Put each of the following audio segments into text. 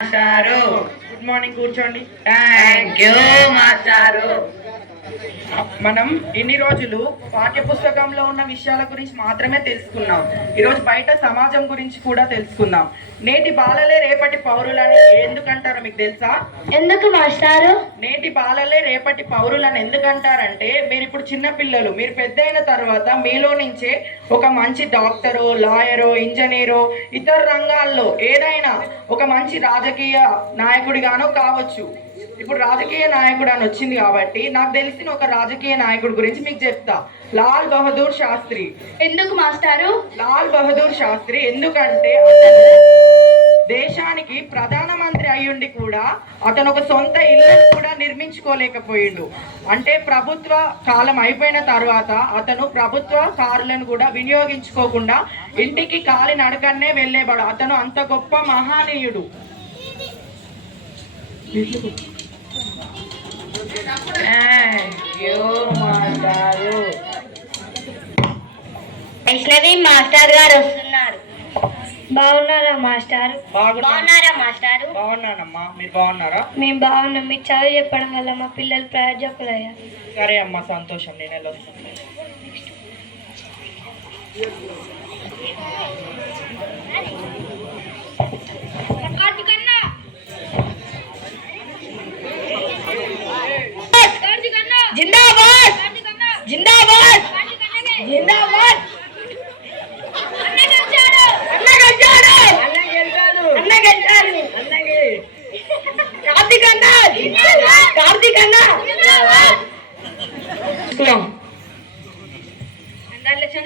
మాస్టారు. Good morning, కూర్చోండి. Thank you మాస్టారు. మనం ఇన్ని రోజులు పాఠ్య పుస్తకంలో ఉన్న విషయాల గురించి మాత్రమే తెలుసుకున్నాం. ఈరోజు బయట సమాజం గురించి కూడా తెలుసుకుందాం. నేటి బాలలే రేపటి పౌరులని ఎందుకంటారో మీకు తెలుసా? ఎందుకు మాస్టారు? నేటి బాలలే రేపటి పౌరులని ఎందుకంటారంటే, మీరు ఇప్పుడు చిన్న పిల్లలు, మీరు పెద్ద అయిన తర్వాత మీలో నుంచే ఒక మంచి డాక్టరో, లాయరో, ఇంజనీరో, ఇతర రంగాల్లో ఏదైనా ఒక మంచి రాజకీయ నాయకుడిగానో కావచ్చు. ఇప్పుడు రాజకీయ నాయకుడు అని వచ్చింది కాబట్టి నాకు తెలిసిన ఒక రాజకీయ నాయకుడి గురించి మీకు చెప్తా. లాల్ బహదూర్ శాస్త్రి. ఎందుకు మాస్టారు? లాల్ బహదూర్ శాస్త్రి ఎందుకంటే అతను దేశానికి ప్రధానమంత్రి అయ్యుండి కూడా అతను ఒక సొంత ఇల్లును కూడా నిర్మించుకోలేకపోయిండు. అంటే ప్రభుత్వ కాలం అయిపోయిన తర్వాత అతను ప్రభుత్వ కారులను కూడా వినియోగించుకోకుండా ఇంటికి కాలి నడకనే వెళ్ళేవాడు. అతను అంత గొప్ప మహానీయుడు. వైష్ణవి మాస్టర్ గారు వస్తున్నారు. బాగున్నారా మాస్టర్? బాగున్నారా మాస్టారు? బాగున్నానమ్మా, మీరు బాగున్నారా? మేము బాగున్నాం. మీకు చదువు చెప్పడం వల్ల మా పిల్లలు ప్రయోజకులయ్యా. సరే అమ్మా, సంతోషం. నేను వెళ్ళొస్తాను. జిందాబాద్ జిందాబాద్ జిందాబాద్.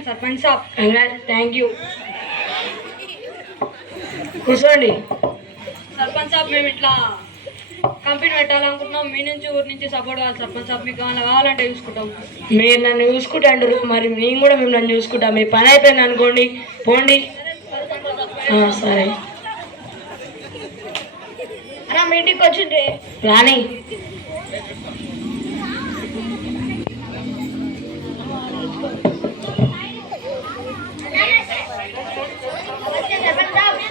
సర్పంచ్ సాబ్, థ్యాంక్ యూ. కూర్చోండి. సర్పంచ్ సాబ్, మేము ఇట్లా కంపెనీ పెట్టాలనుకుంటున్నాం. మీ నుంచి ఊరి నుంచి సపోర్ట్ కావాలి సర్పంచ్ సాబ్. మీకు కావాలంటే చూసుకుంటాం. మీరు నన్ను చూసుకుంటాంటారు, మరి నేను కూడా మిమ్మల్ని చూసుకుంటాం. మీ పని అయిపోయింది అనుకోండి, పోండి. సరే మీ ఇంటికి వచ్చిండే రాని.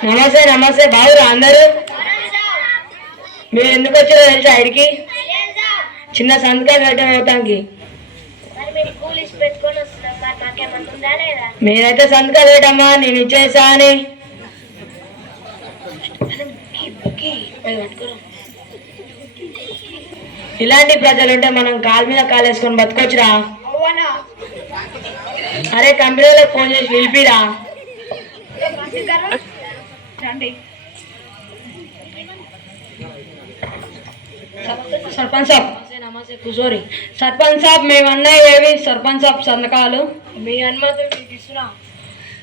నమస్తే నమస్తే. బాగురా అందరూ? మీరు ఎందుకు వచ్చారో తెలుసా? ఇడికి చిన్న సంతకాలు పెట్టడం అవుతానికి. మీరైతే సంతకాలు పెట్టమ్మా, నేను ఇచ్చేసా అని. ఇలాంటి ప్రజలు ఉంటే మనం కాలు మీద కాలు వేసుకొని బతకొచ్చురా. అరే కంపెనీలకు ఫోన్ చేసి పిలిపిరా. సర్పంచ్ సాబ్ నమస్తే. కూర్చోరి. సర్పంచ్ సాబ్, మేము అన్నయ్య ఏవి సర్పంచ్ సాబ్ సంతకాలు మీ అనుమతి మీకు ఇస్తున్నా.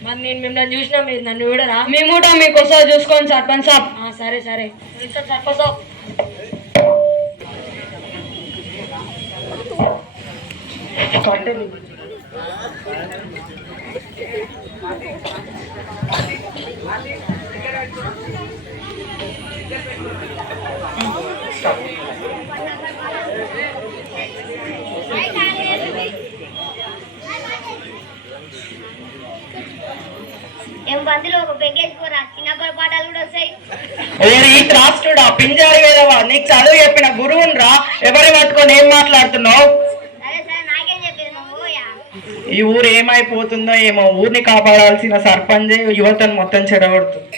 మరి నేను మిమ్మల్ని చూసినా మీరు నన్ను చూడరా? మేము కూడా మీకోసం చూసుకోండి సర్పంచ్ సాబ్. సరే సరే సర్పంచ్ సాబ్. రాష్ట్రుడా పింజారి వేదవా, నీకు చదువు చెప్పిన గురువుని రా. ఎవరిని పట్టుకొని ఏం మాట్లాడుతున్నావు? ఈ ఊరు ఏమైపోతుందో ఏమో. ఊరిని కాపాడాల్సిన సర్పంచ్ యువతను మొత్తం చెడగొడుతుంది.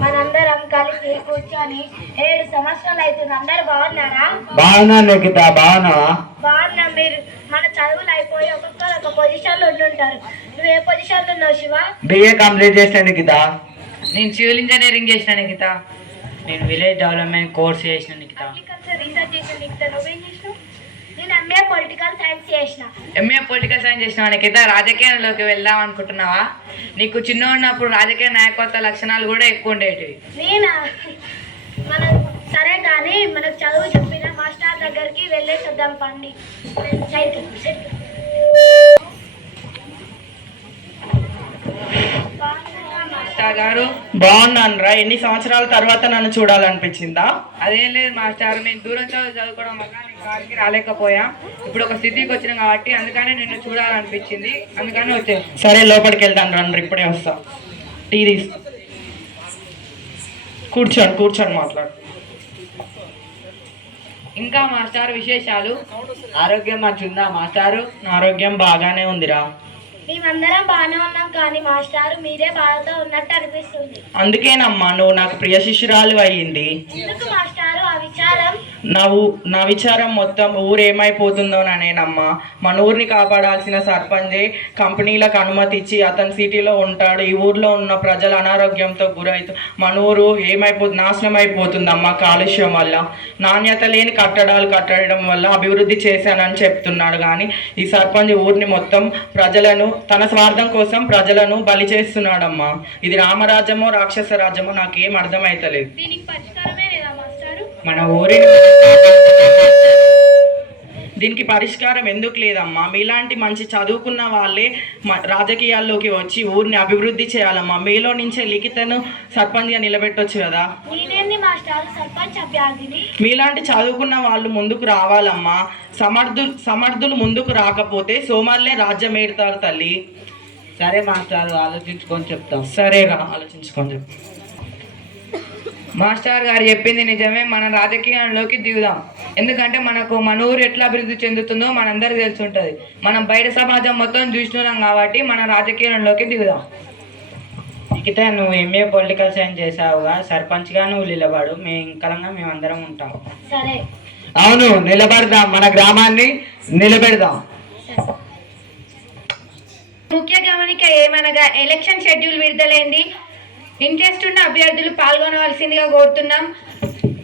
మనందరం కలిసి కూర్చొని 7 సంవత్సరాలు అవుతుంది. అందరు బాగున్నారా? బాగున్నాను నిఖిత, బాగున్నావా? బాగున్నా. మీరు మన చదువులు అయిపోయి ఒక్కొక్కరు ఒక పొజిషన్ లో ఉంటుంటారు. నువ్వు ఏ పొజిషన్ లో ఉన్నావు శివ? బిఏ కంప్లీట్ చేసిన నిఖిత. నేను సివిల్ ఇంజనీరింగ్ చేసిన నిఖిత. నేను విలేజ్ డెవలప్మెంట్ కోర్స్ చేసిన నిఖిత. అగ్రికల్చర్ రీసెర్చ్ చేసిన నిఖిత. నువ్వేం చేసినావు? నేను ఎంఏ పొలిటికల్ సైన్స్ చేసిన. ఎంఏ పొలిటికల్ సైన్స్ చేసిన నిఖిత. రాజకీయంలోకి వెళ్దాం అనుకుంటున్నావా? నీకు చిన్న ఉన్నప్పుడు రాజకీయ నాయకత్వ లక్షణాలు కూడా ఎక్కువ ఉండేటివి. నేనా? మనం సరే కానీ మనకు చదువు చెప్పిన మాస్టర్ దగ్గరికి వెళ్ళేసి వద్దాం పండి. మాస్టర్ గారు? బాగున్నాను రా. ఎన్ని సంవత్సరాల తర్వాత నన్ను చూడాలనిపించిందా? అదేం లేదు మాస్టర్, నేను దూరం చదువుకోవడం వల్ల నేను కాడికి రాలేకపోయా. ఇప్పుడు ఒక స్థితికి వచ్చినాం కాబట్టి అందుకనే నిన్ను చూడాలనిపించింది, అందుకని వచ్చే. సరే లోపలికి వెళ్తాను రండి, ఇప్పుడే వస్తా. టీ తీసుకో. కూర్చొని మాట్లాడు. ఇంకా మాస్టర్ విశేషాలు? ఆరోగ్యం మంచిగా మాస్టారు? ఆరోగ్యం బాగానే ఉందిరా. మేమందరం బాగానే ఉన్నాం కానీ మాస్టారు మీరే బాధతో ఉన్నట్టు అనిపిస్తుంది. అందుకేనమ్మా నువ్వు నాకు ప్రియ శిష్యురాలు అయ్యింది. ఎందుకు మాస్టారు ఆ విచారం? నా విచారం మొత్తం ఊరు ఏమైపోతుందోననేనమ్మా. మన ఊరిని కాపాడాల్సిన సర్పంచే కంపెనీలకు అనుమతి ఇచ్చి అతను సిటీలో ఉంటాడు. ఈ ఊర్లో ఉన్న ప్రజలు అనారోగ్యంతో గురైతు మన ఊరు నాశనం అయిపోతుందమ్మా కాలుష్యం వల్ల. నాణ్యత లేని కట్టడాలు కట్టడం వల్ల అభివృద్ధి చేశానని చెప్తున్నాడు కానీ ఈ సర్పంచ్ ఊరిని మొత్తం ప్రజలను తన స్వార్థం కోసం ప్రజలను బలి చేస్తున్నాడమ్మా. ఇది రామరాజ్యమో రాక్షస రాజ్యమో నాకేం అర్థమైతలేదు. దీనికి పరిష్కారమే లేదా మాస్టారు? మన ఊరిని దీనికి పరిష్కారం ఎందుకు లేదమ్మా? మీలాంటి మంచి చదువుకున్న వాళ్ళే రాజకీయాల్లోకి వచ్చి ఊరిని అభివృద్ధి చేయాలమ్మా. మీలో నుంచే లిఖితను సర్పంచ్గా నిలబెట్టొచ్చు కదా. నేనేంది మాస్టారు సర్పంచ్ అభ్యర్థిని? మీలాంటి చదువుకున్న వాళ్ళు ముందుకు రావాలమ్మా. సమర్థులు ముందుకు రాకపోతే సోమర్లే రాజ్యం ఏడతారు తల్లి. సరే మాస్టారు, ఆలోచించుకొని చెప్తాం. సరేగా ఆలోచించుకొని చెప్తాం. మాస్టర్ గారు చెప్పింది నిజమే, మన రాజకీయంలోకి దిగుదాం. ఎందుకంటే మన ఊరు ఎట్లా అభివృద్ధి చెందుతుందో మనందరికీ తెలిసి ఉంటుంది. మనం బయట సమాజం మొత్తం చూస్తున్నాం కాబట్టి మన రాజకీయంలోకి దిగుదాం. ఇక నువ్వు ఎంఏ పొలిటికల్ సైన్స్ చేసావుగా, సర్పంచ్గా నువ్వు నిలబడు, మేమందరం ఉంటాం. సరే. అవును, నిలబడదాం, మన గ్రామాన్ని నిలబెడదాం. ముఖ్య గమనిక ఏమనగా ఎలక్షన్ షెడ్యూల్ విడుదలైంది. ఇంట్రెస్ట్ ఉన్న అభ్యర్థులు పాల్గొనవలసిందిగా కోరుతున్నాం.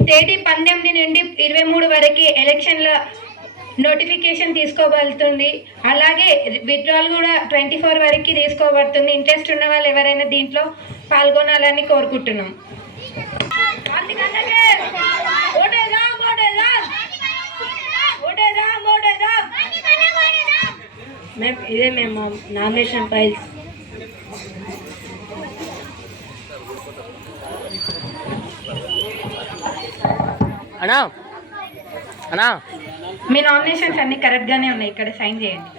తేదీ 18 నుండి 23 వరకు ఎలక్షన్ల నోటిఫికేషన్ తీసుకోబడుతుంది. అలాగే విత్డ్రాల్ కూడా 24 వరకు తీసుకోబడుతుంది. ఇంట్రెస్ట్ ఉన్న వాళ్ళు ఎవరైనా దీంట్లో పాల్గొనాలని కోరుకుంటున్నాం. మేము నామినేషన్ ఫైల్స్ అన్నా మీ నామినేషన్స్ అన్ని కరెక్ట్గానే ఉన్నాయి, ఇక్కడ సైన్ చేయండి.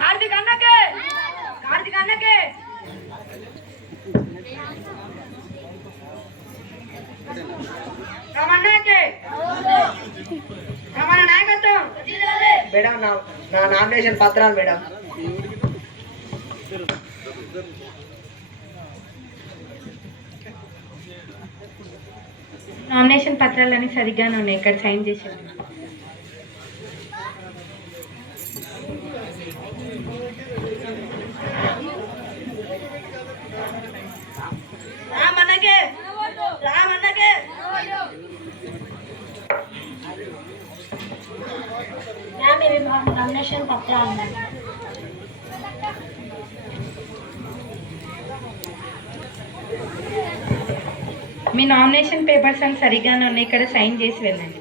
కార్తీక్ అన్నకే రమణ నాయకత్వం. మేడం, నా నామినేషన్ పత్రాలు మేడం. నామినేషన్ పత్రాలన్నీ సరిగ్గానే ఉన్నాయి, ఇక్కడ సైన్ చేసేయండి. నామినేషన్ పత్రాలు మీ నామినేషన్ పేపర్స్ అన్ని సరిగ్గానే ఉన్నాయి, ఇక్కడ సైన్ చేసి వెళ్ళండి.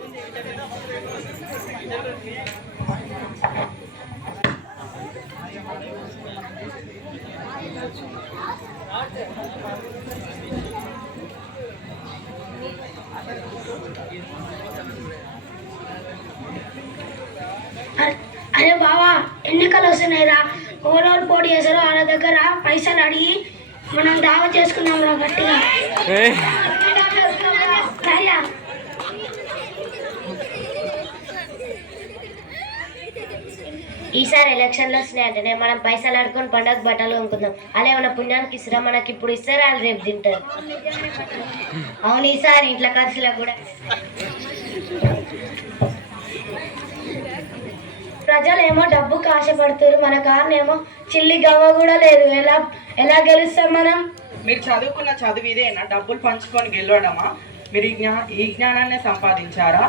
అరే బావా, ఎన్నికలు వస్తున్నాయిరా. ఎవరెవరు పోటీ చేశారో వాళ్ళ దగ్గర పైసలు అడిగి మనం దావా చేసుకున్నాం రా గట్టిగా. ఈసారి ఎలక్షన్లు వస్తున్నాయంటేనే మనం పైసలు ఆడుకొని పండగ బట్టలు కొనుక్కుందాం. అలా ఏమైనా పుణ్యానికి ఇస్తారా? మనకి ఇప్పుడు ఇస్తారా, వాళ్ళు రేపు తింటారు. అవును, ఈసారి ఇంట్లో ఖర్చులకు కూడా. ప్రజలేమో డబ్బుకు ఆశపడుతారు, మన కారణేమో చిల్లి గవ్వ కూడా లేదు. ఎలా గెలుస్తాం మనం? మీరు చదువుకున్న చదువు ఇదేనా? డబ్బులు పంచుకొని గెలవడమా? మీరు ఈ జ్ఞానాన్ని సంపాదించారా?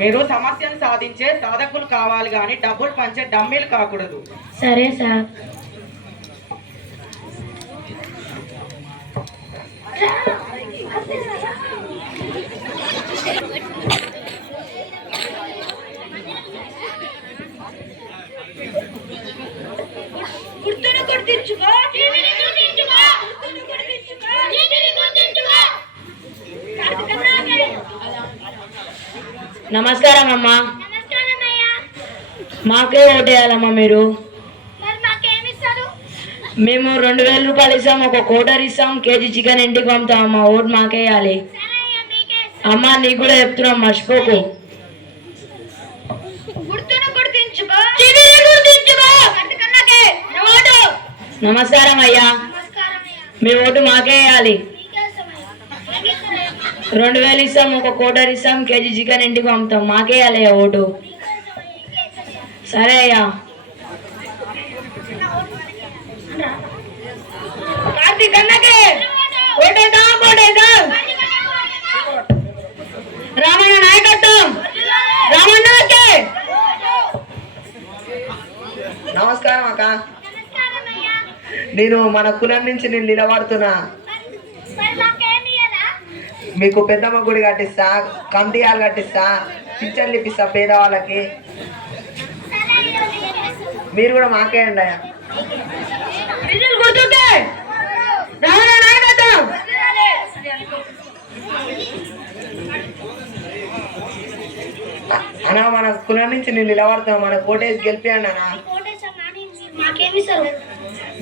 మీరు సమస్యను సాధించే సాధకులు కావాలి కానీ డబ్బులు పంచే డమ్మీలు కాకూడదు. సరే సార్. నమస్కారం అమ్మా. మాకే ఓటేయాలమ్మా మీరు. మేము 2000 రూపాయలు ఇస్తాం, ఒక కోటర్ ఇస్తాం, కేజీ చికెన్ ఇంటికి పంపుతాం అమ్మా. ఓటు మాకేయాలి అమ్మా. నీకు కూడా చెప్తున్నాం, మర్చిపోకు. నమస్కారం అయ్యా, మీ ఓటు మాకే వేయాలి. 2000 ఇస్తాం, ఒక కోటర్ ఇస్తాం, కేజీ చికెన్ ఇంటికి పంపుతాం. మాకే వేయాలి ఓటు. సరే అయ్యా. కార్తీక్ అన్నకే ఓటేద్దాం, ఓటేద్దాం. రామయ్య నాయకత్వం, రామన్నకే. నమస్కారం అక్క. నేను మన కులం నుంచి నిలబడుతున్నా. మీకు పెద్దమ్మ గుడి కట్టిస్తా, కమిటీ హాల్ కట్టిస్తా, పింఛన్లు ఇప్పిస్తా పేదవాళ్ళకి. మీరు కూడా మాకే అండి అయ్యా. అన్నా మన కులం నుంచి నేను నిలబడుతున్నా, మన ఓటేసి గెలిపియండి అన్న.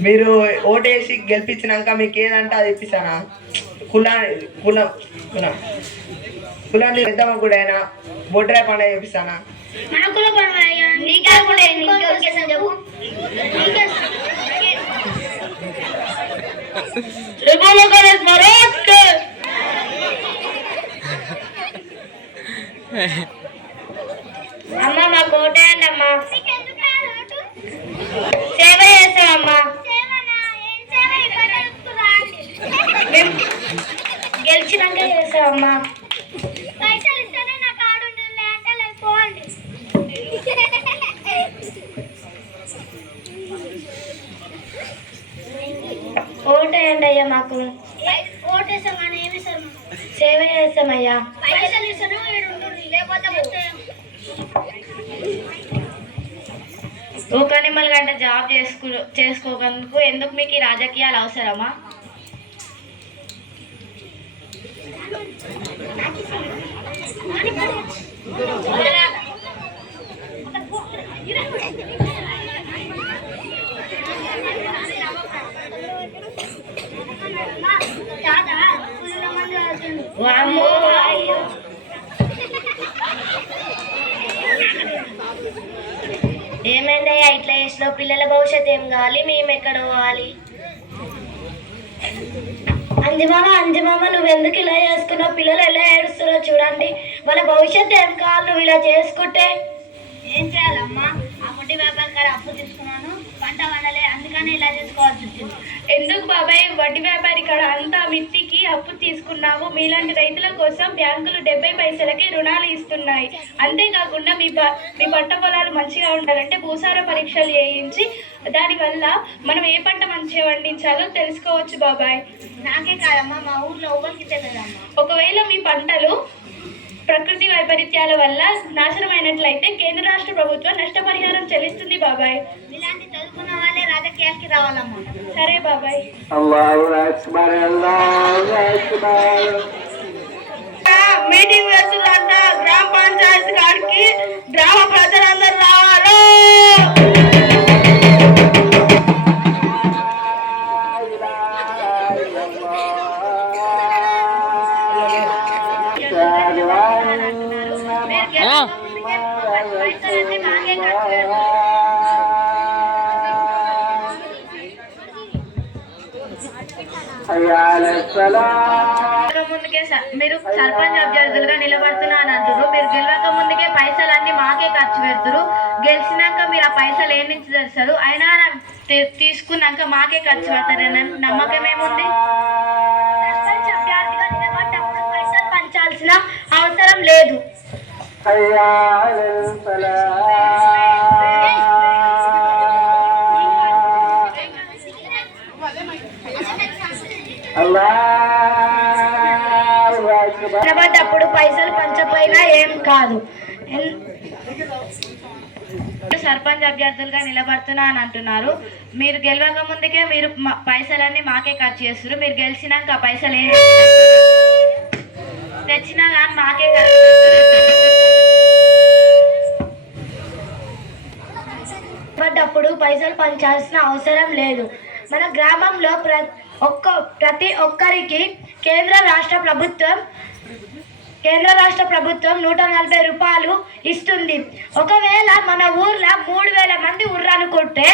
మీరు ఓటేసి గెలిపించినాక మీకు ఏదంటే అది ఇప్పిస్తానా. కులాన్ని పెద్దమ్మ కూడా అయినా బొడ్రాయి పండుగ చేపిస్తానా. అమ్మ మాకు ఓటేయండి అమ్మా. సేవ చేస్తామమ్మా. గెలిచినాక చేస్తామమ్మా. ఓటేయండి అయ్యా మాకు. సేవ చేస్తామయ్యా. ఒక నిమ్మల గంట జాబ్ చేసుకోకందుకు ఎందుకు మీకు ఈ రాజకీయాలు అవసరమా? ఏమైందయ్యా ఇట్లా చేసినావు? పిల్లల భవిష్యత్తు ఏం కావాలి? మేము ఎక్కడ పోవాలి? అంజమామ నువ్వెందుకు ఇలా చేసుకున్నావు? పిల్లలు ఎలా ఏడుస్తున్నారో చూడండి. వాళ్ళ భవిష్యత్తు ఏం కావాలి నువ్వు ఇలా చేసుకుంటే? ఏం చేయాలమ్మా? ఆ ముట్టి వ్యాపారం కాడ అప్పు తీసుకున్నాను, పంట వండలే, అందుకని ఇలా చేసుకోవాల్సి వచ్చింది. ఎందుకు బాబాయ్ వడ్డీ వ్యాపారి కాడ అంతా మిత్తికి అప్పు తీసుకున్నావు? మీలాంటి రైతుల కోసం బ్యాంకులు 70 పైసలకి రుణాలు ఇస్తున్నాయి. అంతేకాకుండా మీ పంట పొలాలు మంచిగా ఉండాలంటే భూసార పరీక్షలు చేయించి దానివల్ల మనం ఏ పంట మంచిగా పండించాలో తెలుసుకోవచ్చు బాబాయ్. నాకే కాదమ్మా, మా ఊర్లో ఎవరికి తెలియదమ్మా. ఒకవేళ మీ పంటలు ప్రకృతి వైపరీత్యాల వల్ల నాశనమైనట్లయితే కేంద్ర రాష్ట్ర ప్రభుత్వం నష్టపరిహారం చెల్లిస్తుంది బాబాయ్. ఇలాంటి చదువుకున్న వాళ్ళే రాజకీయాలకి రావాలమ్మా. సరే బాబాయ్. మీటింగ్ వేస్తుందంట గ్రామ పంచాయతీ కాడికి. గ్రామ ప్రజలందరూ రావాలి. ముందుకే మీరు సర్పంచ్ అభ్యర్థులుగా నిలబడుతున్నాను అంటారు. మీరు గెలవక ముందుకే పైసలన్నీ మాకే ఖర్చు పెడతారు. గెలిచినాక మీరు ఆ పైసలు ఏ నుంచి తెస్తారు? అయినా తీసుకున్నాక మాకే ఖర్చు పెడతారని నమ్మకం ఏముంది? సర్పంచ్ అభ్యర్థిగా నిలబడ్డప్పుడు పైసలు పంచాల్సిన అవసరం లేదు. నిలబడ్డప్పుడు పైసలు పంచపోయినా ఏం కాదు. సర్పంచ్ అభ్యర్థులుగా నిలబడుతున్నా అని అంటున్నారు. మీరు గెలవక ముందుకే మీరు పైసలన్నీ మాకే ఖర్చు చేస్తారు. మీరు గెలిచినాక ఆ పైసలు ఏం తెచ్చినా కానీ మాకే ఖర్చు. పడ్డప్పుడు పైసలు పంచాల్సిన అవసరం లేదు. మన గ్రామంలో ప్రతి ఒక్కరికి కేంద్ర రాష్ట్ర ప్రభుత్వం 140 రూపాయలు ఇస్తుంది. ఒకవేళ మన ఊర్లో 3000 మంది ఉర్రనుకుంటే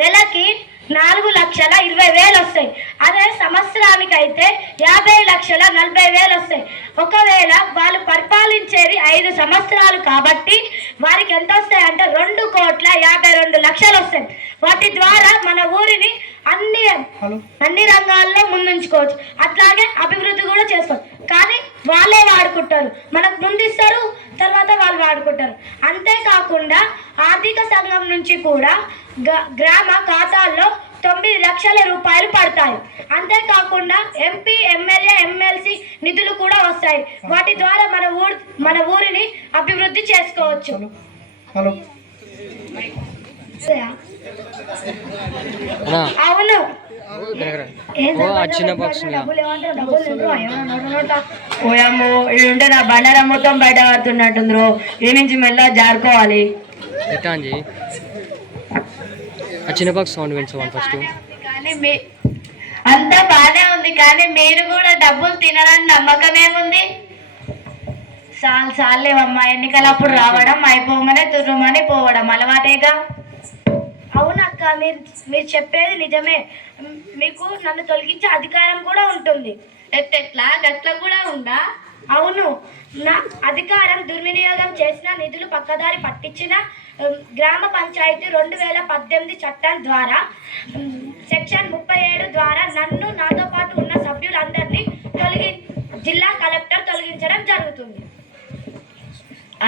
నెలకి 4,20,000 వస్తాయి. అదే సంవత్సరానికి అయితే 50,40,000 వస్తాయి. ఒకవేళ వాళ్ళు పరిపాలించేది 5 సంవత్సరాలు కాబట్టి వారికి ఎంత వస్తాయి అంటే 2,52,00,000 వస్తాయి. వాటి ద్వారా మన ఊరిని అన్ని రంగాల్లో ముందుంచుకోవచ్చు. అట్లాగే అభివృద్ధి కూడా చేసుకోవచ్చు. కానీ వాళ్ళే వాడుకుంటారు, మనకు ముందు ఇస్తారు, తర్వాత వాళ్ళు వాడుకుంటారు. అంతేకాకుండా ఆర్థిక సంఘం నుంచి కూడా గ్రామ ఖాతాల్లో 9 లక్షల రూపాయలు పడతాయి. అంతేకాకుండా ఎంపీ, ఎమ్మెల్యే, ఎమ్మెల్సీ నిధులు కూడా వస్తాయి. వాటి ద్వారా మన ఊరిని అభివృద్ధి చేసుకోవచ్చు. అవును, ఓయమ్మో ఇది ఉంటే నా బండారం మొత్తం బయట పడుతున్నట్టుందో. ఈ నుంచి మెల్ల జారుకోవాలి. అంతా బానే ఉంది, కానీ మీరు కూడా డబ్బులు తినరని నమ్మకం ఏముంది? చాలేవమ్మా, ఎన్నికలప్పుడు రావడం, అయిపోగానే తుర్రుమని పోవడం అలవాటేగా. అవునక్క, మీరు చెప్పేది నిజమే. మీకు నన్ను తొలగించే అధికారం కూడా ఉంటుంది. ఎట్లా గట్ల కూడా ఉందా? అవును, నా అధికారం దుర్వినియోగం చేసిన, నిధులు పక్కదారి పట్టించిన గ్రామ పంచాయతీ 2018 చట్టం ద్వారా సెక్షన్ 37 ద్వారా నన్ను, నాతో పాటు ఉన్న సభ్యులందరినీ జిల్లా కలెక్టర్ తొలగించడం జరుగుతుంది.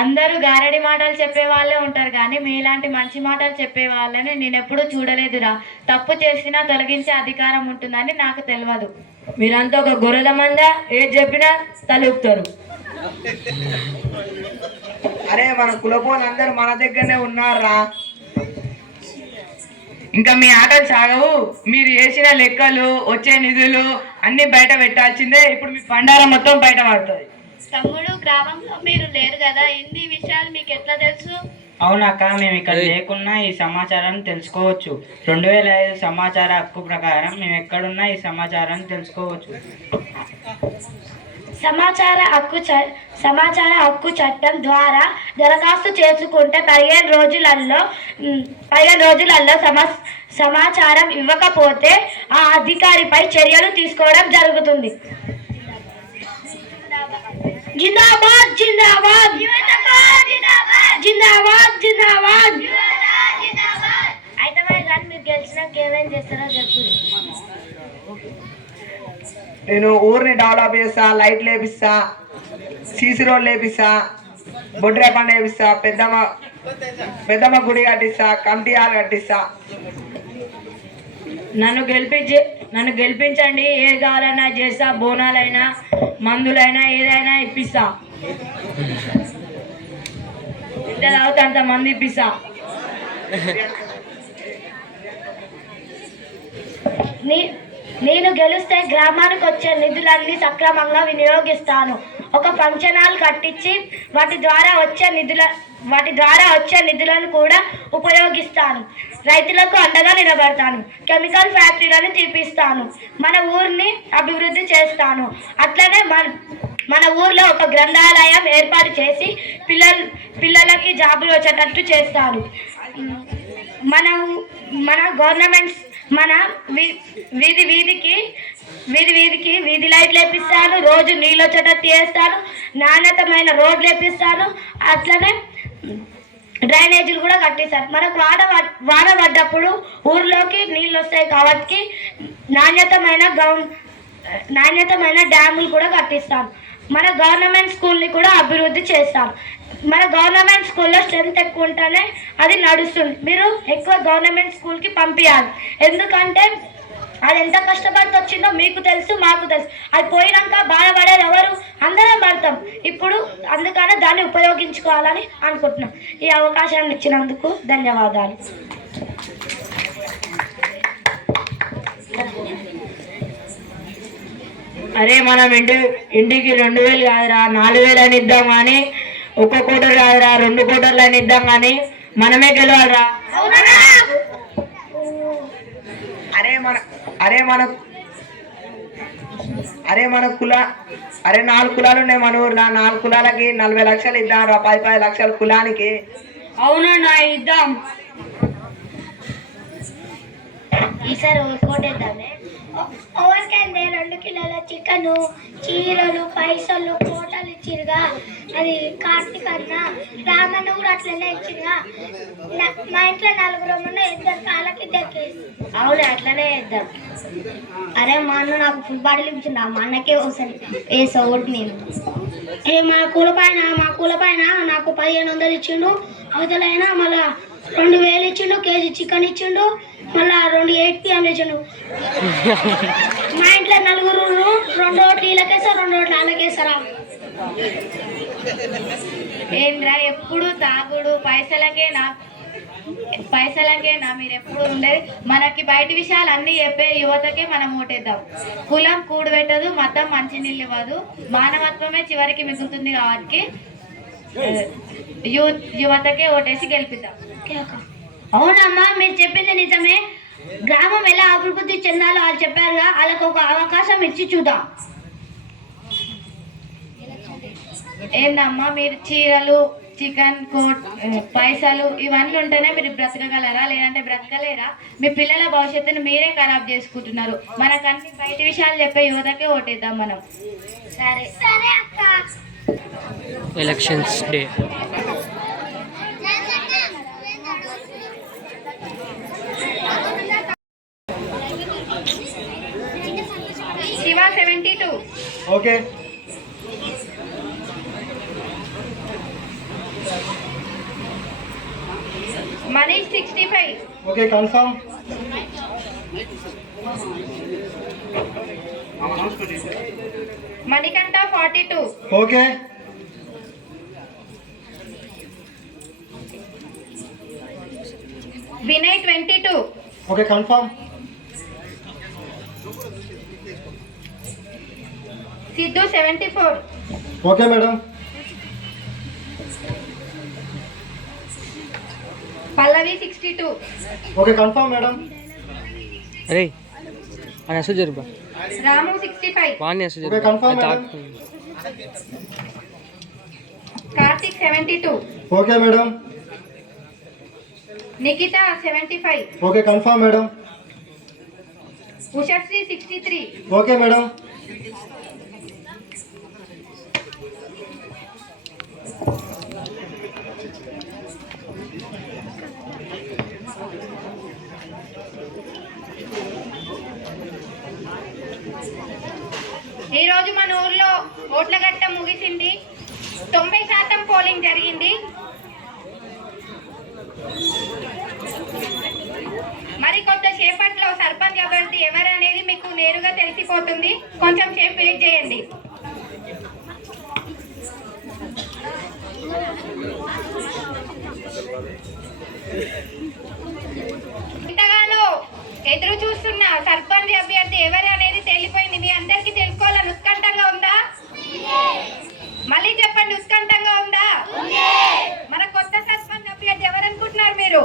అందరూ గారడి మాటలు చెప్పే వాళ్ళే ఉంటారు, కానీ మీలాంటి మంచి మాటలు చెప్పే వాళ్ళని నేను ఎప్పుడూ చూడలేదురా. తప్పు చేసినా తొలగించే అధికారం ఉంటుందని నాకు తెలియదు. మీరంతా ఒక గొర్రెల మంద, ఏది చెప్పినా తలుపుతారు. అరే మన కులపోలు అందరూ మన దగ్గరనే ఉన్నారా? ఇంకా మీ ఆటలు సాగవు. మీరు వేసిన లెక్కలు, వచ్చే నిధులు అన్ని బయట పెట్టాల్సిందే. ఇప్పుడు మీ బండారం మొత్తం బయట పడుతుంది. తమ్ముడు, గ్రామంలో మీరు లేరు కదా, ఇన్ని విషయాలు మీకు ఎట్లా తెలుసు? అవునక్క, మేము ఇక్కడ లేకున్నా ఈ సమాచారాన్ని తెలుసుకోవచ్చు. 2005 సమాచార హక్కు ప్రకారం మేము ఎక్కడున్నా ఈ సమాచారాన్ని తెలుసుకోవచ్చు. సమాచార హక్కు చట్టం ద్వారా దరఖాస్తు చేసుకుంటే 15 రోజులలో సమాచారం ఇవ్వకపోతే ఆ అధికారిపై చర్యలు తీసుకోవడం జరుగుతుంది. జిందాబాద్ జిందాబాద్ జిందాబాద్ జిందాబాద్. అయితే కానీ మీరు గెలిచినాక ఏమేం చేస్తారో చెప్పు. నేను ఊరిని డెవలప్ చేస్తా, లైట్లు వేపిస్తా, సీసీ రోడ్లు వేపిస్తా, బొడ్రే పండు వేపిస్తా, పెద్దమ్మ గుడి కట్టిస్తా, కమిటీ హాల్ కట్టిస్తా. నన్ను గెలిపించండి, ఏది కావాలన్నా చేస్తా. బోనాలైనా, మందులైనా, ఏదైనా ఇప్పిస్తా. ఎంత తాగితే అంత మంది ఇప్పిస్తా. నేను గెలిస్తే గ్రామానికి వచ్చే నిధులన్నీ సక్రమంగా వినియోగిస్తాను. ఒక ఫంక్షన్ హాల్ కట్టించి వాటి ద్వారా వచ్చే నిధులను కూడా ఉపయోగిస్తాను. రైతులకు అండగా నిలబడతాను. కెమికల్ ఫ్యాక్టరీలను తీపిస్తాను. మన ఊరిని అభివృద్ధి చేస్తాను. అట్లనే మన ఊర్లో ఒక గ్రంథాలయం ఏర్పాటు చేసి పిల్లలకి జాబులు వచ్చేటట్టు చేస్తాను. మన గవర్నమెంట్స్ మన వీధికి వీధి లైట్లు వేపిస్తాను. రోజు నీళ్ళు వచ్చేటట్టు చేస్తాను. నాణ్యతమైన రోడ్లు వేపిస్తాను. అట్లనే డ్రైనేజీలు కూడా కట్టిస్తాను. మనకు వాన పడ్డప్పుడు ఊర్లోకి నీళ్ళు వస్తాయి కాబట్టి నాణ్యతమైన డ్యాములు కూడా కట్టిస్తాం. మన గవర్నమెంట్ స్కూల్ని కూడా అభివృద్ధి చేస్తాం. మన గవర్నమెంట్ స్కూల్లో స్ట్రెంత్ ఎక్కువ ఉంటేనే అది నడుస్తుంది. మీరు ఎక్కువ గవర్నమెంట్ స్కూల్కి పంపించాలి. ఎందుకంటే అది ఎంత కష్టపడి వచ్చిందో మీకు తెలుసు, మాకు తెలుసు. అది పోయినాక బాధపడేది ఎవరు? అందరం పడతాం. ఇప్పుడు అందుకనే దాన్ని ఉపయోగించుకోవాలని అనుకుంటున్నాం. ఈ అవకాశాన్ని ఇచ్చినందుకు ధన్యవాదాలు. అరే మనం ఇంటికి 2000 కాదురా 4000 అని ఇద్దాం కానీ, 1 కోటర్ కాదురా 2 కోటర్లు అని ఇద్దాం కానీ మనమే గెలవాలరా. అరే 4 కులాలు ఉన్నాయి మన ఊర్లో. 4 కులాలకి 40 లక్షలు ఇద్దాం రా. 10 లక్షలు కులానికి. అవునన్నా ఇద్దాం. ఈసారి ఓటేద్దామే. ఎవరికైంది 2 కిలోల చికెను, చీరలు, పైసలు, కోటలు ఇచ్చిరుగా. అది కార్తీక్ అన్న, రామన్న కూడా అట్లనే ఇచ్చిరుగా. మా ఇంట్లో 4 ఉన్న 2 కాళ్ళకి దక్కేసి. అవును అట్లనే వేద్దాం. అరే మా అన్న నాకు ఫుల్ బాటిల్ ఇచ్చిండు. మా అన్నకే ఒకసారి వేసా ఓటు నేను. మా కూల పైన నాకు 1500 ఇచ్చిండు. అవతలైనా మళ్ళా 2000 ఇచ్చిండు. కేజీ చికెన్ ఇచ్చిండు. మళ్ళా 2 8 ఇచ్చిండు. మా ఇంట్లో 4 2 ఓట్లు వీళ్ళకేసారు, 2 ఓట్లు వాళ్ళకేసారా. ఏంద్రా ఎప్పుడు తాగుడు పైసలకేనా మీరు ఎప్పుడు ఉండేది? మనకి బయట విషయాలు అన్నీ చెప్పే యువతకే మనం ఓటేద్దాం. కులం కూడబెట్టదు, మతం మంచినీళ్ళు ఇవ్వదు, మానవత్వమే చివరికి మిగులుతుంది. కాబట్టి యువతకే ఓటేసి గెలిపిద్దాం. అవునమ్మా మీరు చెప్పింది నిజమే. గ్రామం ఎలా అభివృద్ధి చెందాలో వాళ్ళు చెప్పారుగా. వాళ్ళకు ఒక అవకాశం ఇచ్చి చూద్దాం. ఏందమ్మా మీరు చీరలు, చికెన్, పైసలు ఇవన్నీ ఉంటేనే మీరు బ్రతకగలరా? లేదంటే బ్రతకలేరా? మీ పిల్లల భవిష్యత్తును మీరే ఖరాబ్ చేసుకుంటున్నారు. మనకన్నీ బయట విషయాలు చెప్పే యువతకే ఓటేద్దాం మనం. సరే సరే అక్క. Elections day. Shiva 72. Okay. Manish 65. Okay confirm. Manikanta 42. Okay. Vinay 22. Okay confirm. Siddhu 74. Okay madam. Pallavi 62. Okay confirm madam. అరే అని అసలు జరుపు రాము 65. వాణ్ణి అసలు okay confirm madam. Karthik 72. Okay madam. Nikhita 75. Okay confirm madam. Ushasri 63. Okay madam. ఈ రోజు మన ఊర్లో ఓట్ల గట్ట ముగిసింది. 90% పోలింగ్ జరిగింది. మరి కొంతసేపట్లో సర్పంచ్ అభ్యర్థి ఎవరనేది మీకు నేరుగా తెలిసిపోతుంది. కొంచెం సేపు వెయిట్ చేయండి. ఇంతగానో ఎదురు చూస్తున్న సర్పంచ్ అభ్యర్థి ఎవరు అనేది తెలిపోయింది. మీ అందరికీ తెలుసుకోవాలని ఉత్కంఠంగా ఉందా? మళ్ళీ చెప్పండి, ఉత్కంఠంగా ఉందా? మన కొత్త సర్పంచ్ అభ్యర్థి ఎవరు అనుకుంటున్నారు మీరు?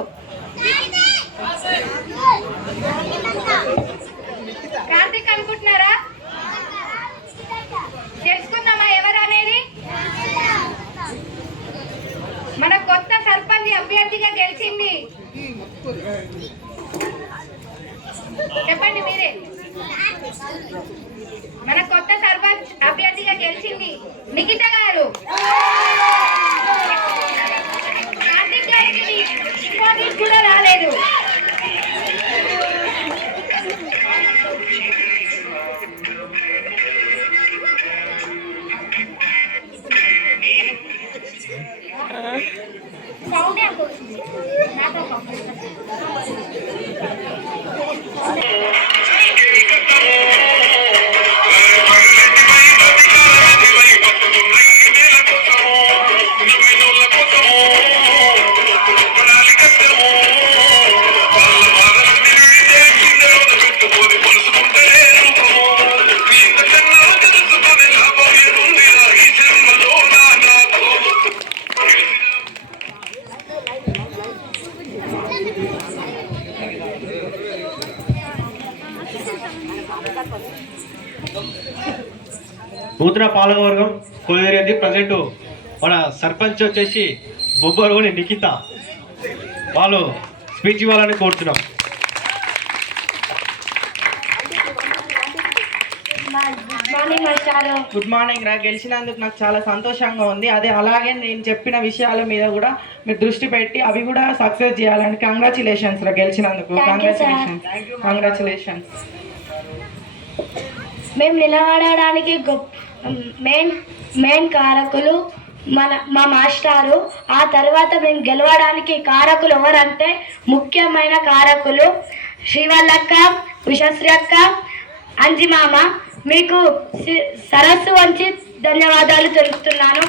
కార్తిక్ అనుకుంటున్నారా? తెలుసుకుందామా ఎవరు అనేది? మన కొత్త సర్పంచ్ అభ్యర్థిగా గెలిచింది చెప్పండి మీరే. మన కొత్త సర్పంచ్ అభ్యర్థిగా గెలిచింది నిఖిత గారు. కార్తిక్ గారికి కూడా రాలేదు. సౌండ్ నూతన పాలకవర్గం కుదిరింది. ప్రజెంట్ మన సర్పంచ్ వచ్చేసి బొబ్బరోని నిఖిత, వాళ్ళు స్పీచ్ ఇవ్వాలని కోరుతున్నాం. గుడ్ మార్నింగ్ రా. గెలిచినందుకు నాకు చాలా సంతోషంగా ఉంది. అదే అలాగే నేను చెప్పిన విషయాల మీద కూడా మీరు దృష్టి పెట్టి అవి కూడా సక్సెస్ చేయాలని. కంగ్రాచులేషన్స్ రా గెలిచినందుకు. కంగ్రాచులేషన్స్. మేము నిలబడడానికి మెయిన్ కారకులు మా మాస్టారు. ఆ తర్వాత మేము గెలవడానికి కారకులు ఎవరంటే ముఖ్యమైన కారకులు శ్రీవల్లక్క, విశ్వశ్రీ అక్క, అంజిమామ. మీకు సరస్సు వంచి ధన్యవాదాలు తెలుపుతున్నాను.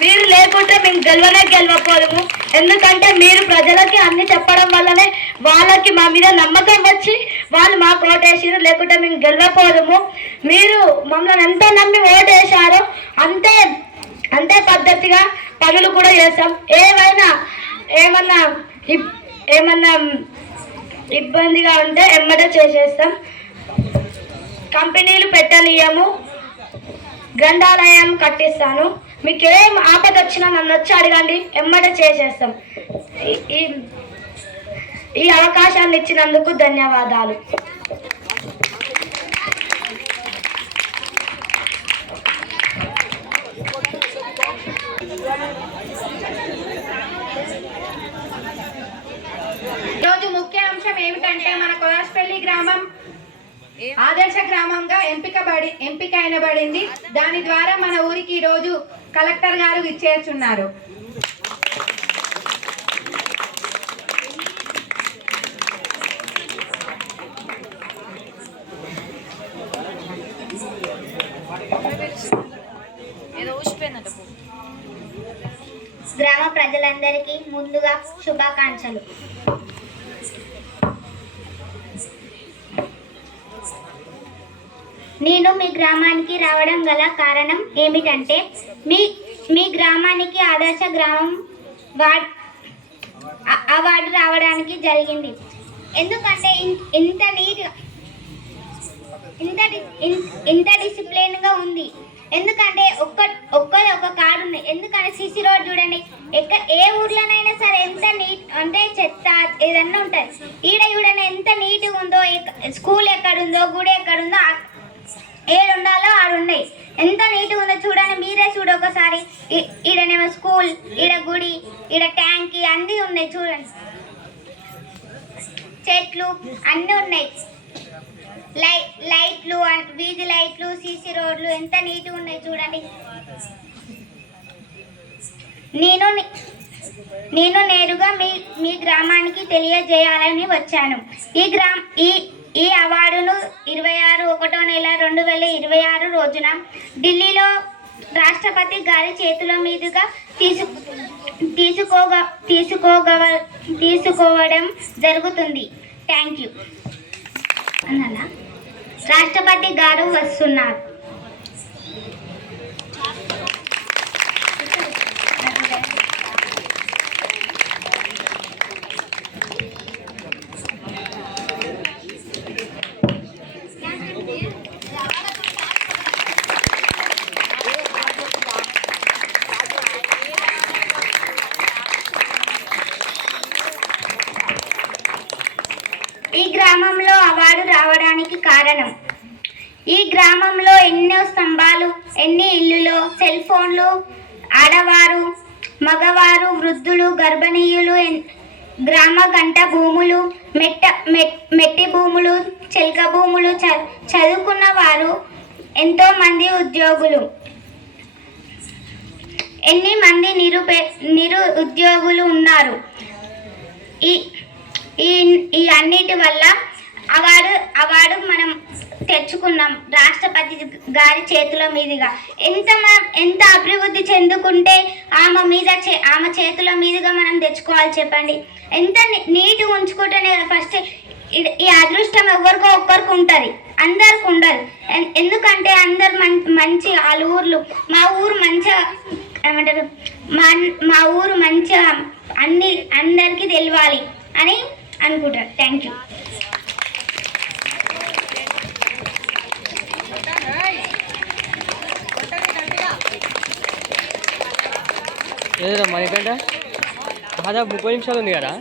మీరు లేకుంటే మేము గెలవకపోదుము. ఎందుకంటే మీరు ప్రజలకి అన్ని చెప్పడం వల్లనే వాళ్ళకి మా మీద నమ్మకం వచ్చి వాళ్ళు మాకు ఓటేసారు. లేకుంటే మేము గెలవకపోదుము. మీరు మమ్మల్ని ఎంత నమ్మి ఓటేశారో అంతే పద్ధతిగా పనులు కూడా చేస్తాం. ఏమన్నా ఇబ్బందిగా ఉంటే ఎమ్మటే చేసేస్తాం. కంపెనీలు పెట్టనీయము, గ్రంథాలయం కట్టిస్తాను. మీకు ఏం ఆపద వచ్చినా నన్ను వచ్చి అడగండి, ఎమ్మటే చేసేస్తాం. ఈ అవకాశాన్ని ఇచ్చినందుకు ధన్యవాదాలు. ఈరోజు ముఖ్య అంశం ఏమిటంటే మన కొలాస్పల్లి గ్రామం ఆదర్శ గ్రామంగా ఎంపికైనబడింది. దాని ద్వారా మన ఊరికి ఈరోజు కలెక్టర్ గారు ఇచ్చేస్తున్నారు. గ్రామ ప్రజలందరికీ ముందుగా శుభాకాంక్షలు. నేను మీ గ్రామానికి రావడం గల కారణం ఏమిటంటే మీ గ్రామానికి ఆదర్శ గ్రామం అవార్డు రావడానికి జరిగింది. ఎందుకంటే ఇంత డిసిప్లిన్గా ఉంది. ఎందుకంటే ఒక కారు ఉంది. ఎందుకంటే సిసి రోడ్ చూడండి, ఏ ఊర్లోనైనా సరే ఎంత నీట్ అంటే చెత్త ఏదన్నా ఉంటుంది. ఈడ చూడండి ఎంత నీట్గా ఉందో. స్కూల్ ఎక్కడుందో, గుడి ఎక్కడుందో, ఏడు ఉండాలో ఆడు ఉన్నాయి. ఎంత నీట్గా ఉందో చూడండి, మీరే చూడు ఒకసారి. ఈడనేమో స్కూల్, ఈడ గుడి, ఈడ ట్యాంక్ అన్నీ ఉన్నాయి చూడండి. చెట్లు అన్నీ ఉన్నాయి. లైట్లు, వీధి లైట్లు, సీసీ రోడ్లు ఎంత నీట్గా ఉన్నాయి చూడండి. నేను నేరుగా మీ గ్రామానికి తెలియజేయాలని వచ్చాను. ఈ అవార్డును 26/1/2026 రోజున ఢిల్లీలో రాష్ట్రపతి గారి చేతుల మీదుగా తీసుకోవడం జరుగుతుంది. Thank you. రాష్ట్రపతి గారు వస్తున్నారు. ఈ గ్రామంలో అవార్డు రావడానికి కారణం, ఈ గ్రామంలో ఎన్నో స్తంభాలు, ఎన్ని ఇల్లులు, సెల్ ఫోన్లు, ఆడవారు, మగవారు, వృద్ధులు, గర్భిణీయులు, గ్రామ గంట భూములు, మెట్టి భూములు, చిలక భూములు, చదువుకున్న వారు, ఎంతోమంది ఉద్యోగులు, ఎన్ని మంది నిరుద్యోగులు ఉన్నారు. ఈ అన్నిటి వల్ల అవార్డు మనం తెచ్చుకున్నాం రాష్ట్రపతి గారి చేతుల మీదుగా. ఎంత అభివృద్ధి చెందుకుంటే ఆమె చేతుల మీదుగా మనం తెచ్చుకోవాలి చెప్పండి. ఎంత నీట్గా ఉంచుకుంటేనే ఫస్ట్ ఈ అదృష్టం ఎవరికో ఒక్కరికి ఉంటుంది, అందరికి ఉండదు. ఎందుకంటే అందరు మంచి వాళ్ళ ఊర్లు, మా ఊరు మంచిగా ఏమంటారు, మా ఊరు మంచిగా అందరికీ తెలియాలి అని అనుకుంటారు. Thank you. ఏదైనా మనకంటే దాదాపు 30 నిమిషాలు ఉంది కదా